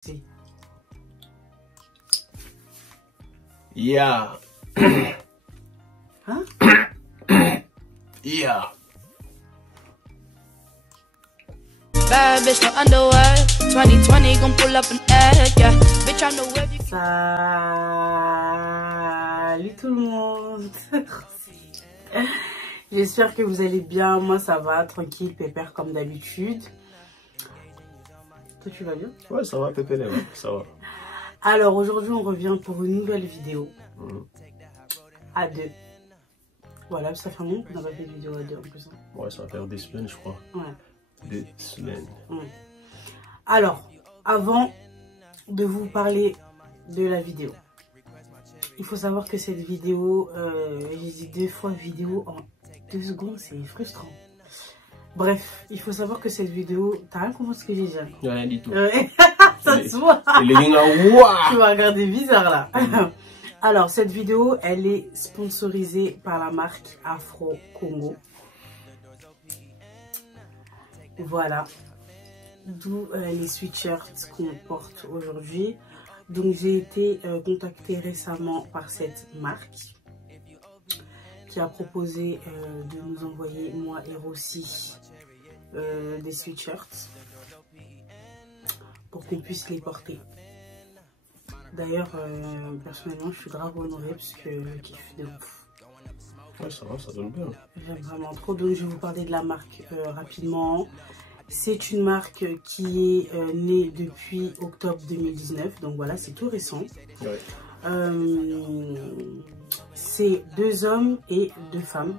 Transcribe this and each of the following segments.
Si. Yeah. Hein? Yeah. Bad bitch, no underwear. 2020 gon' pull up an egg, yeah. Bitch, I know where you. Salut tout le monde. J'espère que vous allez bien. Moi ça va, tranquille, pépère comme d'habitude. Toi tu vas bien? Ouais, ça va, pépère, ouais, ça va. Alors aujourd'hui on revient pour une nouvelle vidéo à deux. Voilà, ça fait un moment qu'on n'a pas fait de vidéo à deux en plus. Ouais, ça va faire des semaines, je crois. Ouais. Des semaines. Alors, avant de vous parler de la vidéo, il faut savoir que cette vidéo, j'ai dit 2 fois vidéo en 2 secondes, c'est frustrant. Bref, il faut savoir que cette vidéo, t'as rien compris ce que j'ai dit? Rien du tout. Ça se voit. Les gars, Tu m'as regardé bizarre là. Alors, cette vidéo, elle est sponsorisée par la marque Afro Congo. Voilà. D'où les sweatshirts qu'on porte aujourd'hui. Donc, j'ai été contactée récemment par cette marque qui a proposé de nous envoyer, moi et Rossi, des sweatshirts pour qu'on puisse les porter. D'ailleurs, personnellement, je suis grave honorée parce que je kiffe de ouf. ouais, ça va, ça donne bien. J'aime vraiment trop. Donc, je vais vous parler de la marque rapidement. C'est une marque qui est née depuis octobre 2019. Donc, voilà, c'est tout récent. Ouais. C'est 2 hommes et 2 femmes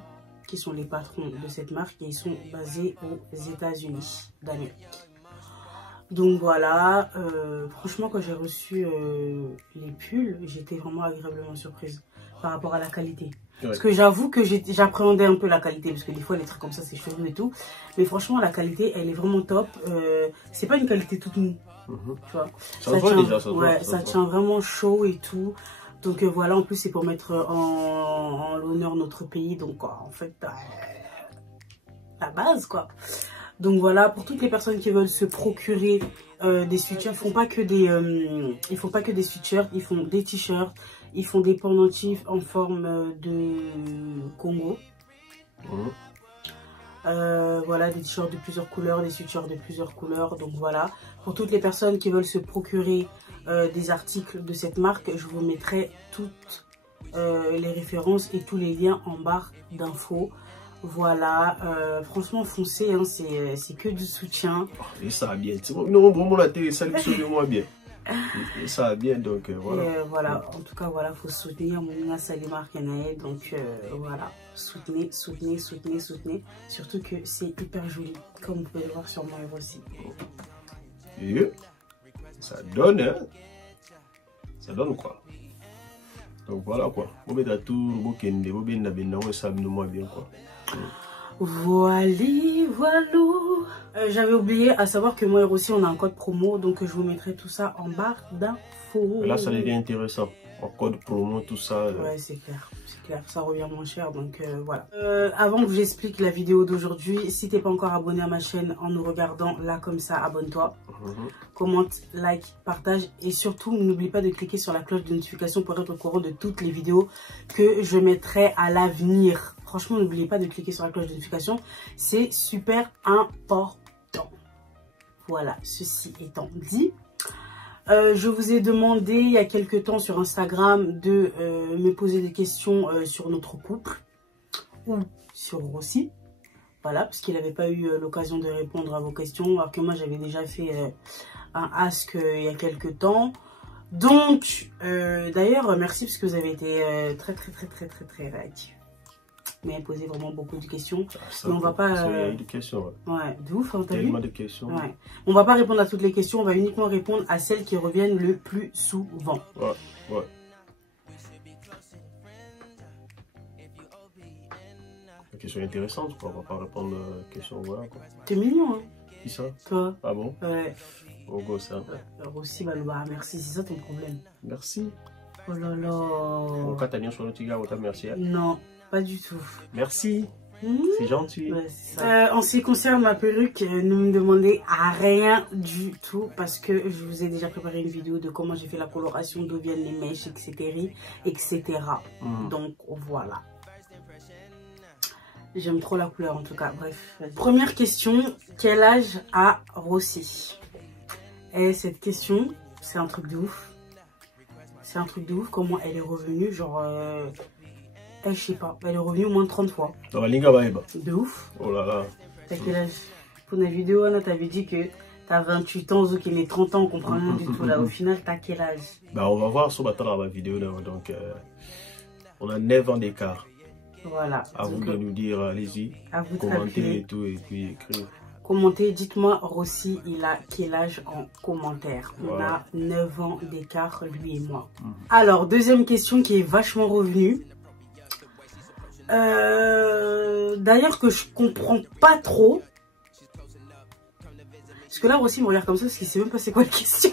qui sont les patrons de cette marque et ils sont basés aux États-Unis d'Amérique. Donc voilà, franchement quand j'ai reçu les pulls, j'étais vraiment agréablement surprise par rapport à la qualité. Ouais. Parce que j'avoue que j'appréhendais un peu la qualité, parce que des fois les trucs comme ça c'est chelou et tout. Mais franchement la qualité elle est vraiment top. C'est pas une qualité toute mou, tu vois. Ça tient, déjà, ça tient vraiment chaud et tout. Donc voilà, en plus c'est pour mettre en l'honneur notre pays. Donc en fait, la base quoi. Donc voilà, pour toutes les personnes qui veulent se procurer des sweatshirts, ils font pas que des sweatshirts, ils font des t-shirts, ils font des pendentifs en forme de Congo. Voilà, des t-shirts de plusieurs couleurs, des sweatshirts de plusieurs couleurs. Donc voilà, pour toutes les personnes qui veulent se procurer des articles de cette marque, je vous mettrai toutes les références et tous les liens en barre d'infos. Voilà, franchement foncez, hein, c'est que du soutien. Et ça va bien, non, vraiment la télé, ça lui moi bien. Et ça va bien, donc voilà. Voilà, en tout cas, voilà, faut soutenir mon Salima Kenae. Donc voilà, soutenez. Surtout que c'est hyper joli, comme vous pouvez le voir sur moi aussi. Et ça donne, hein. Ça donne quoi. Donc voilà quoi. Vous mettez tout, vous kende, vous bien bien quoi. Voilà. J'avais oublié à savoir que moi et Rossi on a un code promo, donc je vous mettrai tout ça en barre d'infos. Là ça devient intéressant. En code promo, tout ça. Ouais, c'est clair, ça revient moins cher, donc voilà. Avant que j'explique la vidéo d'aujourd'hui, si t'es pas encore abonné à ma chaîne en nous regardant là comme ça, abonne-toi. Commente, like, partage et surtout n'oublie pas de cliquer sur la cloche de notification pour être au courant de toutes les vidéos que je mettrai à l'avenir. Franchement, n'oubliez pas de cliquer sur la cloche de notification, c'est super important. Voilà, ceci étant dit. Je vous ai demandé il y a quelques temps sur Instagram de me poser des questions sur notre couple ou sur Rossi. Voilà, parce qu'il n'avait pas eu l'occasion de répondre à vos questions, alors que moi j'avais déjà fait un ask il y a quelques temps. Donc, d'ailleurs, merci parce que vous avez été très réactifs. Mais posé vraiment beaucoup de questions. Mais on va pas. Des questions, ouais, de ouf, hein, t'as vu? Tellement de questions. Ouais. On va pas répondre à toutes les questions, on va uniquement répondre à celles qui reviennent le plus souvent. Ouais. Une question intéressante, quoi. On va pas répondre aux questions, voilà quoi. T'es mignon, hein? Qui ça? Toi? Ah bon? Ouais. Oh gosse, hein. Aussi, Balouba, merci, c'est ça ton problème. Merci. Oh là là. Au Catania sur le Tigre, on t'a merci. Non. Pas du tout. Merci. C'est gentil. Ouais, en ce qui concerne ma perruque, ne me demandez à rien du tout parce que je vous ai déjà préparé une vidéo de comment j'ai fait la coloration, d'où viennent les mèches, etc. Donc voilà. J'aime trop la couleur en tout cas. Bref. Première question, quel âge a Rossi? Et cette question, c'est un truc de ouf. C'est un truc de ouf comment elle est revenue, genre... je sais pas, elle est revenue au moins 30 fois. De ouf. Oh là là. T'as quel âge? Pour la vidéo, Anna, t'avais dit que t'as 28 ans, Zouk, il est 30 ans, on comprend rien du tout là. Au final, t'as quel âge? Bah, on va voir sur la vidéo là. Donc, on a 9 ans d'écart. Voilà. À vous de nous dire, allez-y, commentez et tout, et puis écrire. Commentez, dites-moi, Rossi, il a quel âge en commentaire? On a 9 ans d'écart, lui et moi. Alors, deuxième question qui est vachement revenue. D'ailleurs que je comprends pas trop. Parce que là Rossi me regarde comme ça parce qu'il sait même pas c'est quoi les questions.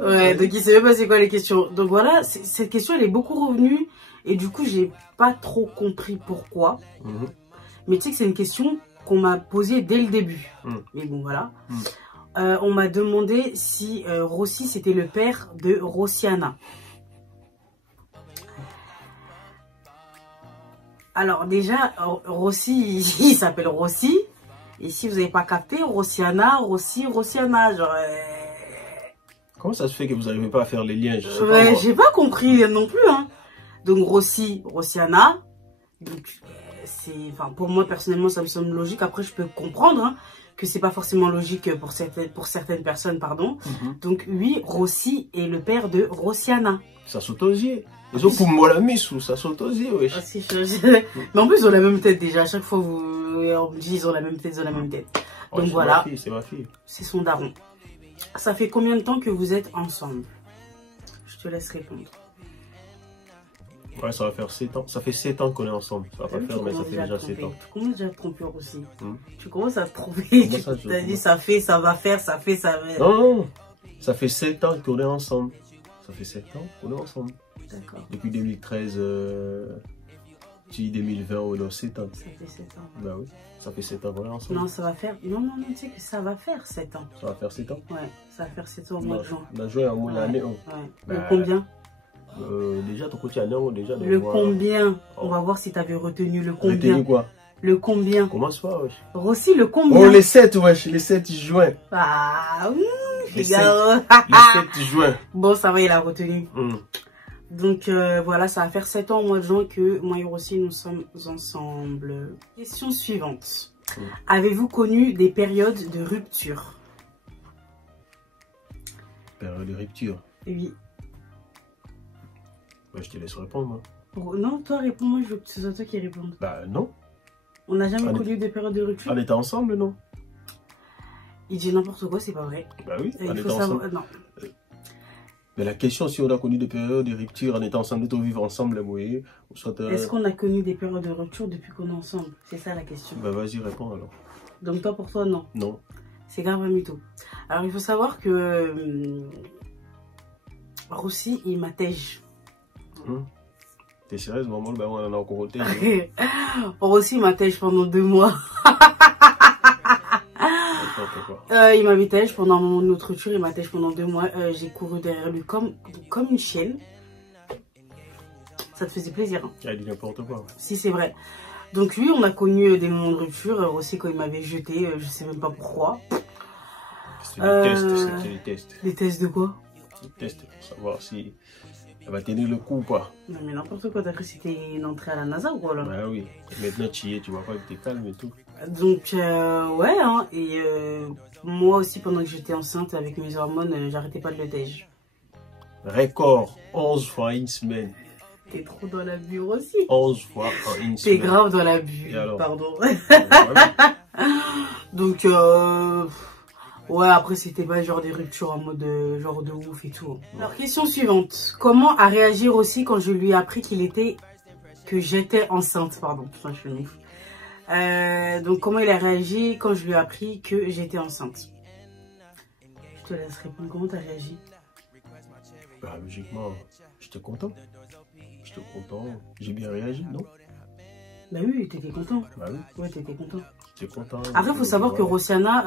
Ouais, donc il sait même pas c'est quoi les questions. Donc voilà, cette question elle est beaucoup revenue. Et du coup j'ai pas trop compris pourquoi. Mais tu sais que c'est une question qu'on m'a posée dès le début. Mais bon voilà. On m'a demandé si Rossi c'était le père de Rossiana. Alors déjà, Rossi, il s'appelle Rossi. Et si vous n'avez pas capté, Rossiana, Rossi, Rossiana. Genre, Comment ça se fait que vous n'arrivez pas à faire les liens? J'ai pas compris non plus. Hein. Donc Rossi, Rossiana. Donc enfin, pour moi personnellement, ça me semble logique. Après, je peux comprendre hein, que c'est pas forcément logique pour certaines personnes, pardon. Donc oui, Rossi est le père de Rossiana. Ça saute aux yeux. Ils ont pour moi la mise ou ça saute aux yeux, wesh. Mais en plus, ils ont la même tête déjà. À chaque fois, on me dit ils ont la même tête, ils ont la même tête. Donc voilà. C'est ma fille. C'est son daron. Ça fait combien de temps que vous êtes ensemble? Je te laisse répondre. Ouais, ça va faire 7 ans. Ça fait 7 ans qu'on est ensemble. Ça va pas faire, mais ça fait déjà 7 ans. Tu commences déjà à te tromper aussi. Tu commences à te tromper. Tu t'as dit ça fait, ça va faire, ça fait, ça va. Non. Ça fait 7 ans qu'on est ensemble. Ça fait 7 ans qu'on est ensemble. D'accord. Depuis 2013, 2020, on est 7 ans. Ça fait 7 ans. Bah oui, ça fait 7 ans qu'on est ensemble. Non, ça va faire. Non, tu sais que ça va faire 7 ans. Ça va faire 7 ans? Ouais, ça va faire 7 ans au mois de juin. On a joué en mois d'année. Ouais. Le combien? Déjà, ton côté année, déjà. Le combien? On va voir si tu avais retenu le combien. Retenu quoi? Le combien? Commence pas, wesh. Rossi, le combien? Oh, les 7, wesh, les 7 juin. Ah, les 7 juin. Bon, ça va, il a retenu. Donc voilà, ça va faire 7 ans au mois de juin que moi et Rossi nous sommes ensemble. Question suivante. Avez-vous connu des périodes de rupture? Période de rupture? Oui. Bah, je te laisse répondre. Non, toi réponds-moi, je veux que ce soit toi qui réponde. Bah non. On n'a jamais connu des périodes de rupture? On était ensemble, non? Il dit n'importe quoi, c'est pas vrai. Bah oui, il faut savoir. Non. Mais la question, si on a connu des périodes de rupture en étant ensemble, de vivre ensemble, vous voyez, soit... Est-ce qu'on a connu des périodes de rupture depuis qu'on est ensemble? C'est ça la question. Bah vas-y, réponds alors. Donc toi, pour toi, non? Non. C'est grave un mytho. Alors il faut savoir que Rossi, il m'attège. T'es sérieuse, maman? Ben on en a encore ôté. Rossi, il m'attège pendant 2 mois. Il m'attège pendant notre rupture, il m'attège pendant 2 mois. J'ai couru derrière lui comme une chienne. Ça te faisait plaisir, hein? Il dit n'importe quoi. Si, c'est vrai. Donc lui, on a connu des moments de rupture. Aussi quand il m'avait jeté, je sais même pas pourquoi. C'était des tests. Des tests de quoi? Des tests pour savoir si elle va tenir le coup ou pas. Non mais n'importe quoi, t'as cru que c'était une entrée à la NASA ou quoi là? Bah oui. Maintenant tu y es, tu vois pas que t'es calme et tout. Donc ouais, hein, et moi aussi pendant que j'étais enceinte avec mes hormones, j'arrêtais pas de le tège. Record, 11 fois une semaine. T'es trop dans la bulle aussi. 11 fois en une semaine. T'es grave dans la bulle, pardon. Donc ouais, après c'était pas genre des ruptures en mode genre de ouf et tout. Alors question suivante, comment a réagi Rossi quand je lui ai appris que j'étais enceinte, pardon, putain je suis une ouf. Donc comment il a réagi quand je lui ai appris que j'étais enceinte? Je te laisse répondre, comment t'as réagi? Bah logiquement, j'étais content. J'étais content, j'ai bien réagi, non? Bah oui, t'étais content. Bah oui, Ouais, t'étais content. j'étais content. Après, il faut savoir que Rosiana,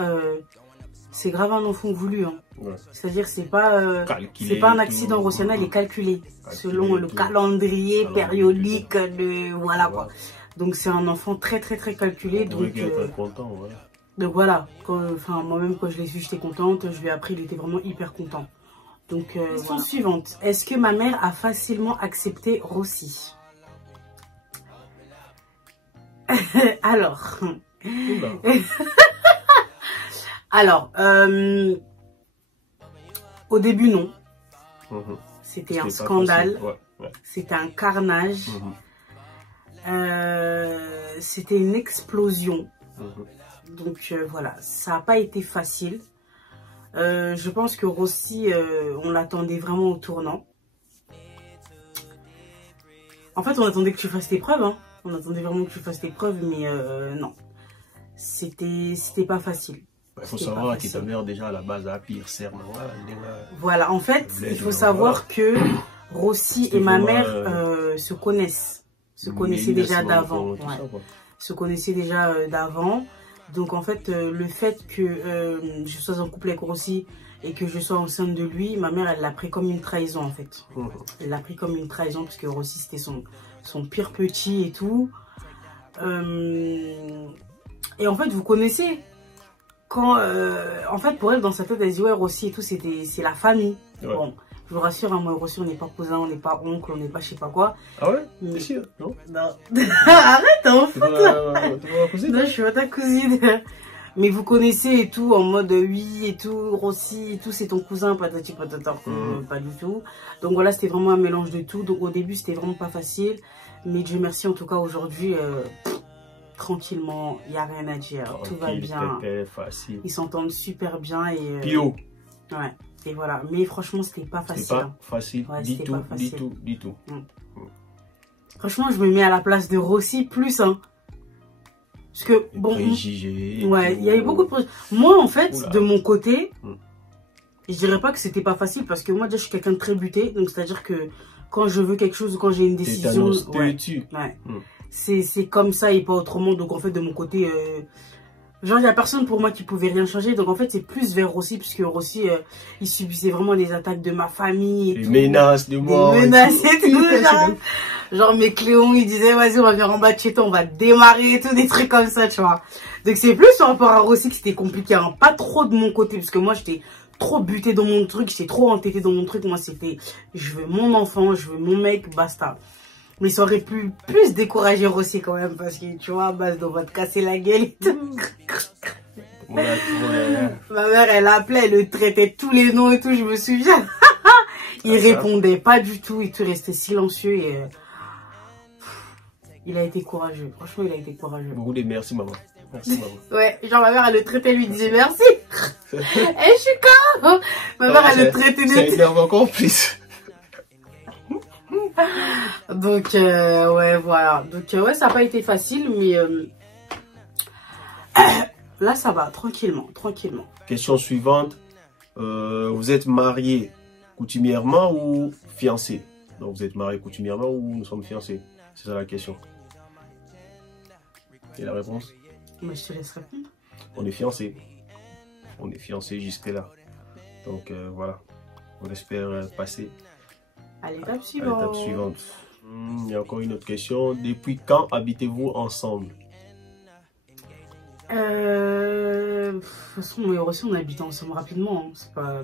c'est grave un enfant voulu. Hein. Ouais. C'est-à-dire, c'est pas un accident. Rosiana, elle est calculée selon le calendrier périodique de. Voilà quoi. Donc, c'est un enfant très calculé. Donc, content, voilà. Donc voilà, moi-même quand je l'ai su, j'étais contente. Je lui ai appris, il était vraiment hyper content. Donc, question suivante. Est-ce que ma mère a facilement accepté Rossi? Alors... Alors, au début, non. C'était un scandale. Ouais. C'était un carnage. C'était une explosion. Donc voilà, ça n'a pas été facile. Je pense que Rossi, on l'attendait vraiment au tournant. En fait, on attendait que tu fasses tes preuves. Hein. On attendait vraiment que tu fasses tes preuves, mais non. C'était pas facile. Il faut savoir que ta mère, déjà, à la base, a pire serment. Voilà, en fait, il faut savoir que Rossi et ma mère se connaissent. Se connaissaient déjà d'avant. Se connaissaient déjà d'avant. Donc en fait, le fait que je sois en couple avec Rossi et que je sois enceinte de lui, ma mère, elle l'a pris comme une trahison en fait. Elle l'a pris comme une trahison parce que Rossi, c'était son pire petit et tout. Et en fait, vous connaissez, quand... en fait, pour elle, dans sa tête, elle dit, ouais, Rossi et tout, c'est la famille. Ouais. Bon, je vous rassure, hein, moi et Rossi, on n'est pas cousin, on n'est pas oncle, on n'est pas je sais pas quoi. Ah ouais? T'es sûr? Non. Arrête, hein, t'es pas ma cousine? Non, je suis pas ta cousine. Mais vous connaissez et tout, en mode oui et tout, Rossi et tout, c'est ton cousin, patati patata, pas du tout. Donc voilà, c'était vraiment un mélange de tout. Donc au début, c'était vraiment pas facile. Mais Dieu merci, en tout cas, aujourd'hui, tranquillement, il n'y a rien à dire. Tranquille, tout va bien. Facile. Ils s'entendent super bien. Et, Pio. Ouais, et voilà. Mais franchement, c'était pas facile. C'était pas facile, ouais, du tout. Franchement, je me mets à la place de Rossi plus, hein. Parce que, bon, ouais, il y avait beaucoup de préjugés. Moi, en fait, de mon côté, je dirais pas que c'était pas facile parce que moi, déjà, je suis quelqu'un de très buté. Donc, c'est-à-dire que quand je veux quelque chose ou quand j'ai une décision, c'est comme ça et pas autrement. Donc, en fait, de mon côté, genre, il n'y a personne pour moi qui pouvait rien changer. Donc, en fait, c'est plus vers Rossi, puisque Rossi, il subissait vraiment des attaques de ma famille. Et des menaces de moi. Des menaces et tout, genre, mes Cléons, ils disaient, vas-y, on va venir en bas de chez toi, on va démarrer et tout, des trucs comme ça, tu vois. Donc, c'est plus par rapport à Rossi que c'était compliqué, hein. Pas trop de mon côté, parce que moi, j'étais trop butée dans mon truc, j'étais trop entêtée dans mon truc. Moi, c'était, je veux mon enfant, je veux mon mec, basta. Mais ça aurait pu plus décourager Rossi quand même, parce que, tu vois, à base, on va te casser la gueule et tout. Ma mère, elle appelait, elle le traitait tous les noms et tout, je me souviens. Il répondait pas du tout, il tout restait silencieux et... il a été courageux, franchement, il a été courageux. Beaucoup de merci, maman. Merci, maman. Ouais, genre ma mère, elle le traitait, elle lui disait merci. Et je suis con. Ma mère, elle le traitait de... Ça énerve encore plus. Donc, ouais, voilà. Donc, ouais, ça n'a pas été facile, mais... là, ça va, tranquillement. Question suivante. Vous êtes mariés coutumièrement ou fiancés? Donc, vous êtes mariés coutumièrement ou nous sommes fiancés? C'est ça la question. Et la réponse? Mais je te laisse répondre. On est fiancés. On est fiancés jusque-là. Donc, voilà. On espère passer à l'étape suivante. Il y a encore une autre question. Depuis quand habitez-vous ensemble? De toute façon, moi et Rossi, on habite ensemble rapidement. Hein. C'est pas...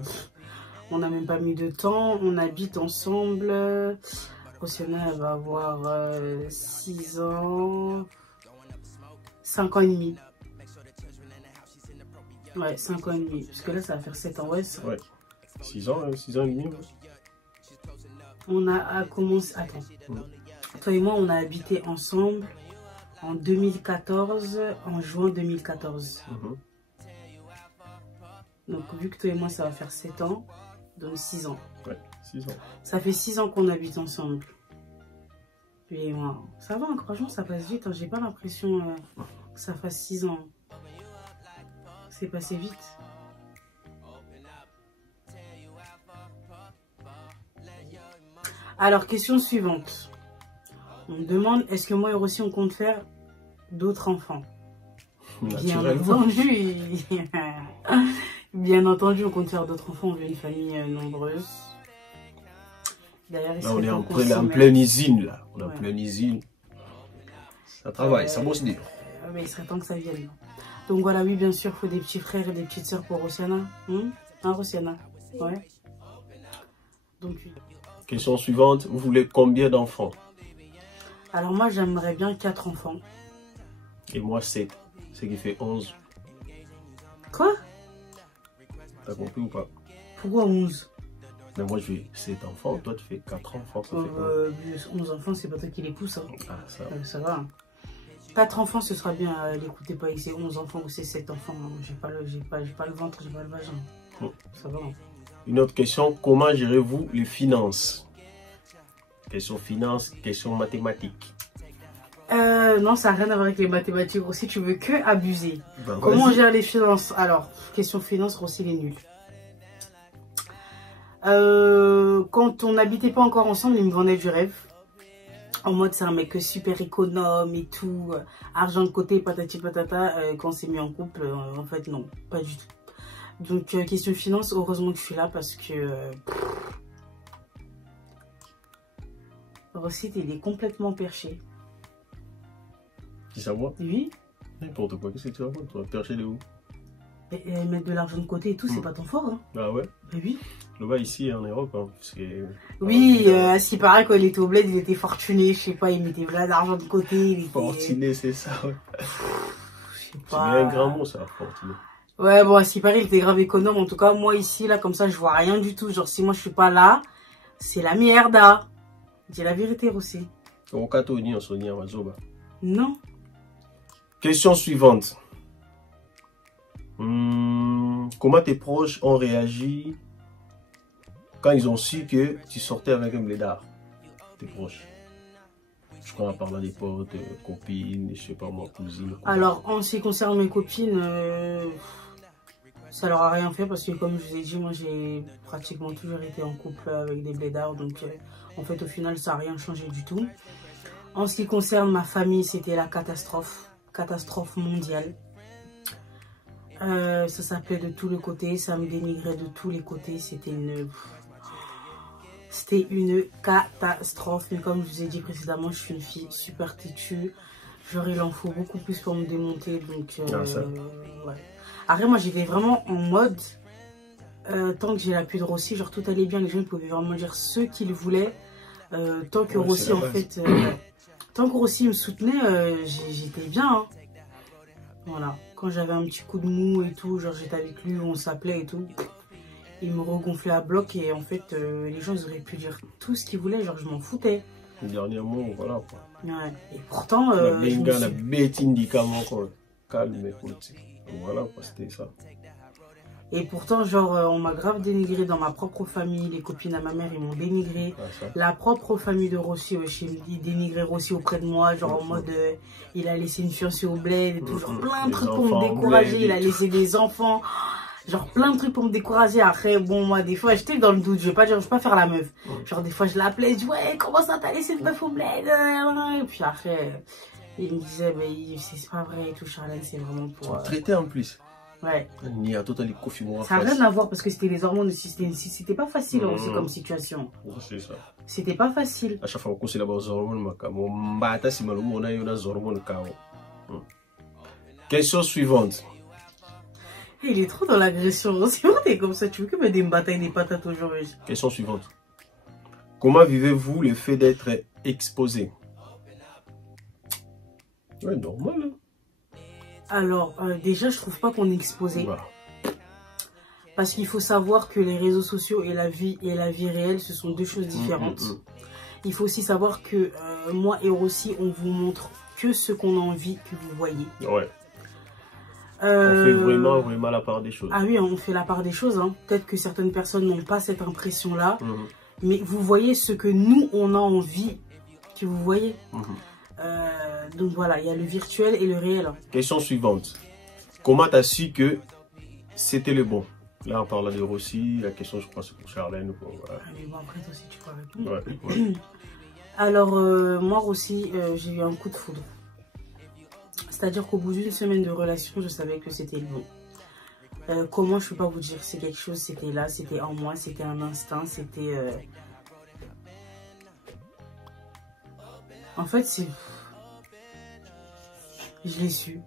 on n'a même pas mis de temps. On habite ensemble. Rosiana, elle va avoir 6 ans. 5 ans et demi. Ouais, 5 ans et demi. Parce que là, ça va faire 7 ans. Ouais, 6 ans et demi. Ouais. On a commencé... Attends. Toi et moi, on a habité ensemble en 2014, en juin 2014. Donc, vu que toi et moi, ça va faire 7 ans, donc 6 ans. Ouais, 6 ans. Ça fait 6 ans qu'on habite ensemble. Et moi, ça va, franchement, ça passe vite. Hein. J'ai pas l'impression que ça fasse 6 ans. C'est passé vite. Alors, question suivante. On me demande, est-ce que moi et Rossi, on compte faire d'autres enfants. Bien Naturellement. entendu. Bien entendu, on compte faire d'autres enfants. On veut une famille nombreuse. D'ailleurs, Là, on est en pleine usine, là. On est en pleine usine. Ça travaille, ça bosse dur. Mais il serait temps que ça vienne. Donc voilà, oui, bien sûr, il faut des petits frères et des petites sœurs pour Rosiana. Hein, Rosiana? Ouais. Donc, oui. Question suivante, vous voulez combien d'enfants? Alors moi, j'aimerais bien 4 enfants. Et moi 7, ce qui fait 11. Quoi? T'as compris ou pas? Pourquoi 11? Mais moi je fais 7 enfants, toi tu fais 4 enfants, ça fait 11 enfants, c'est pas toi qui les pousse. Hein. Ah, ça. Ça va. 4 enfants, ce sera bien. L'écoutez pas, c'est 11 enfants ou c'est 7 enfants. Hein. J'ai pas le ventre, j'ai pas le vagin. Ça va. Hein. Une autre question, comment gérez-vous les finances? Question finance, question mathématiques. Non, ça n'a rien à voir avec les mathématiques. Aussi, tu veux que abuser. Ben, comment on gère les finances? Alors, question finance, aussi les nuls. Quand on n'habitait pas encore ensemble, il me vendait du rêve. En mode, c'est un mec super économe et tout. Argent de côté, patati patata. Quand on s'est mis en couple, en fait, non, pas du tout. Donc, question finance, heureusement que je suis là parce que... Rossite, il est complètement perché. Qui ça moi? Oui. N'importe quoi, qu'est-ce que tu vas faire? Tu vas percher de où? Et mettre de l'argent de côté et tout, c'est pas ton fort. Hein. Ah ouais? Et oui. Le gars ici en Europe, hein, parce que... Oui, à ce qui paraît, quand il était au bled, il était fortuné. Je sais pas, il mettait plein d'argent de côté. Il était... Fortuné, c'est ça, ouais. C'est bien un grand mot, ça, fortuné. Ouais, bon, à ce qui paraît, il était grave économe. En tout cas, moi, ici, là, comme ça, je vois rien du tout. Genre, si moi, je suis pas là, c'est la merde. Dis la vérité, Rossi. Non. Question suivante. Comment tes proches ont réagi quand ils ont su que tu sortais avec un blédard? Tes proches. Je crois en parlant des potes, copines, je sais pas moi, cousines. Alors, en ce qui concerne mes copines, ça leur a rien fait parce que comme je vous ai dit, moi j'ai pratiquement toujours été en couple avec des blédards. Donc en fait au final ça n'a rien changé du tout. En ce qui concerne ma famille, c'était la catastrophe. Catastrophe mondiale. Ça s'appelait de tous les côtés, ça me dénigrait de tous les côtés. C'était une catastrophe. Mais comme je vous ai dit précédemment, je suis une fille super têtue. Genre il en faut beaucoup plus pour me démonter. Donc ouais. Après moi j'étais vraiment en mode tant que j'ai la pluie de Rossi, genre tout allait bien, les gens pouvaient vraiment dire ce qu'ils voulaient. Tant que Rossi en fait, tant que Rossi me soutenait, j'étais bien. Hein. Voilà, quand j'avais un petit coup de mou et tout, genre j'étais avec lui, on s'appelait et tout. Il me regonflait à bloc et en fait les gens ils auraient pu dire tout ce qu'ils voulaient, genre je m'en foutais. Le dernier mot, voilà quoi. Ouais. Et pourtant, calme, écoute. Voilà quoi, c'était ça. Et pourtant, genre, on m'a grave dénigré dans ma propre famille. Les copines à ma mère, ils m'ont dénigré. La propre famille de Rossi, il dénigrait Rossi auprès de moi. Genre en mode, il a laissé une fiancée au bled et tout. Genre plein de trucs pour me décourager. Il a laissé des enfants. Genre plein de trucs pour me décourager. Après, bon, moi, des fois, j'étais dans le doute. Je vais pas faire la meuf. Genre, des fois, je l'appelais. Je dis, ouais, comment ça t'as laissé une meuf au bled? Et puis après, il me disait, mais c'est pas vrai et tout, Charlène, c'est vraiment pour... Traité en plus. Ouais. Ça n'a rien à voir parce que c'était les hormones aussi. C'était pas facile aussi comme situation. C'est ça. C'était pas facile. À chaque fois qu'on s'est là-bas aux hormones, question suivante. Il est trop dans l'agression. C'est vrai, t'es comme ça. Tu veux que me des batailles des patates aujourd'hui? Question suivante. Comment vivez-vous le fait d'être exposé? Ouais, normal. Hein? Alors, déjà, je trouve pas qu'on est exposé. Voilà. Parce qu'il faut savoir que les réseaux sociaux et la vie réelle, ce sont deux choses différentes. Il faut aussi savoir que moi et Rossi, on vous montre que ce qu'on a envie que vous voyez. Ouais. On fait vraiment la part des choses. Ah oui, on fait la part des choses. Hein. Peut-être que certaines personnes n'ont pas cette impression-là. Mais vous voyez ce que nous, on a envie que vous voyez. Donc voilà, il y a le virtuel et le réel. Question suivante. Comment tu as su que c'était le bon? Là, on parle de Rossi. La question, je crois, c'est pour Charlène. Voilà. Ah, mais bon, après, toi aussi, tu peux répondre. Ouais. Alors, moi, Rossi, j'ai eu un coup de foudre. C'est-à-dire qu'au bout d'une semaine de relation, je savais que c'était le bon. Comment, je ne peux pas vous dire. C'est quelque chose, c'était là, c'était en moi, c'était un instinct, c'était... En fait, c'est... Je l'ai su.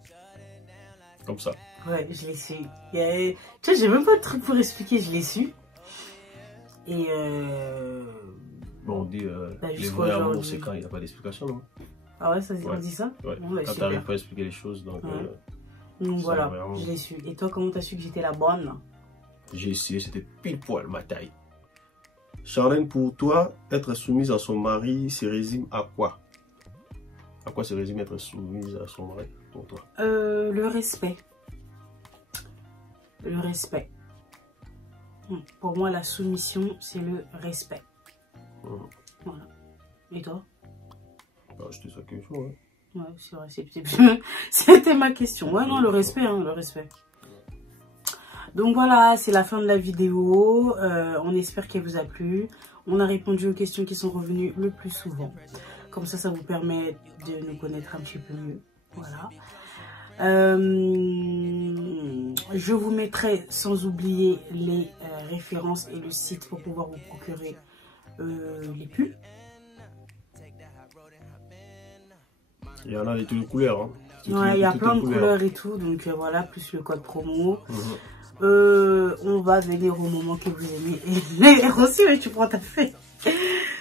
Comme ça. Ouais, je l'ai su. Tu vois, j'ai même pas de truc pour expliquer, je l'ai su. Et Bon, on dit les vrais amours, c'est quand il n'y a pas d'explication, non? Ah ouais, ça on dit ça? Ouais. Ouais, quand tu n'arrives pas à expliquer les choses, donc... donc voilà, je l'ai su. Et toi, comment t'as su que j'étais la bonne? J'ai essayé, c'était pile poil ma taille. Charlène, pour toi, être soumise à son mari, se résume à quoi? À quoi se résume être soumise à son mari pour toi? Le respect. Le respect. Pour moi, la soumission, c'est le respect. Voilà. Et toi? Bah, c'était sa question, hein. Ouais, c'est vrai, c'était ma question. Ouais, non, le respect, hein, le respect. Donc voilà, c'est la fin de la vidéo. On espère qu'elle vous a plu. On a répondu aux questions qui sont revenues le plus souvent. Comme ça vous permet de nous connaître un petit peu mieux. Voilà. Je vous mettrai sans oublier les références et le site pour pouvoir vous procurer les pulls. Il y en a de toutes les couleurs. Hein. Ouais, il y a plein de couleurs et tout. Donc voilà, plus le code promo. On va venir au moment que vous aimez. Et aussi, ouais, tu prends ta feuille.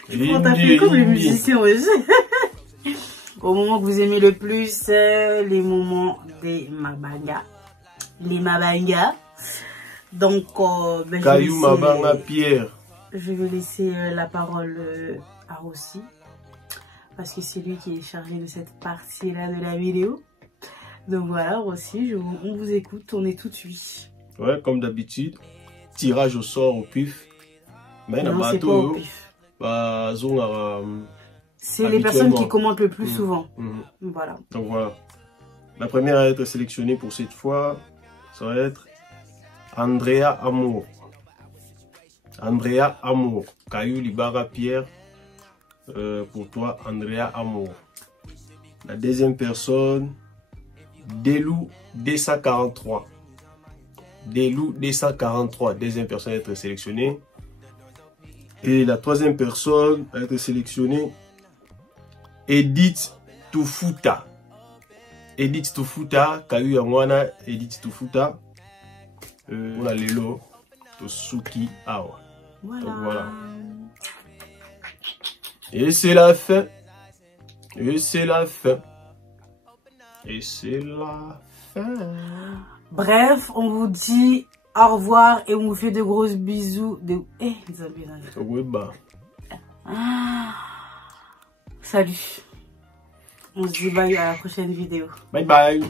Tu prends ta feuille comme les musiciens. Ouais. Au moment que vous aimez le plus, les moments des Mabanga. Les Mabanga. Donc, ben, Caillou Mabanga Pierre. Je vais laisser la parole à Rossi. Parce que c'est lui qui est chargé de cette partie-là de la vidéo. Donc voilà, Rossi, on vous écoute, on est tout de suite. Ouais, comme d'habitude, tirage au sort au pif. Mais non, c'est pas au pif. C'est les personnes qui commentent le plus souvent. Voilà. Donc voilà. La première à être sélectionnée pour cette fois, ça va être Andrea Amour. Andrea Amour. Caillou Libara Pierre. Pour toi, Andrea Amour. La deuxième personne, Delou D143. Delou D143, deuxième personne à être sélectionnée. Et la troisième personne à être sélectionnée, Edith Tufuta. Edith Tufuta, Kayu Yangwana, Edith Tufuta. On a Lelo, Tosuki Awa. Voilà. Donc voilà. Et c'est la fin. Et c'est la fin. Et c'est la fin. Bref, on vous dit au revoir et on vous fait de gros bisous. Salut. On se dit bye à la prochaine vidéo. Bye bye.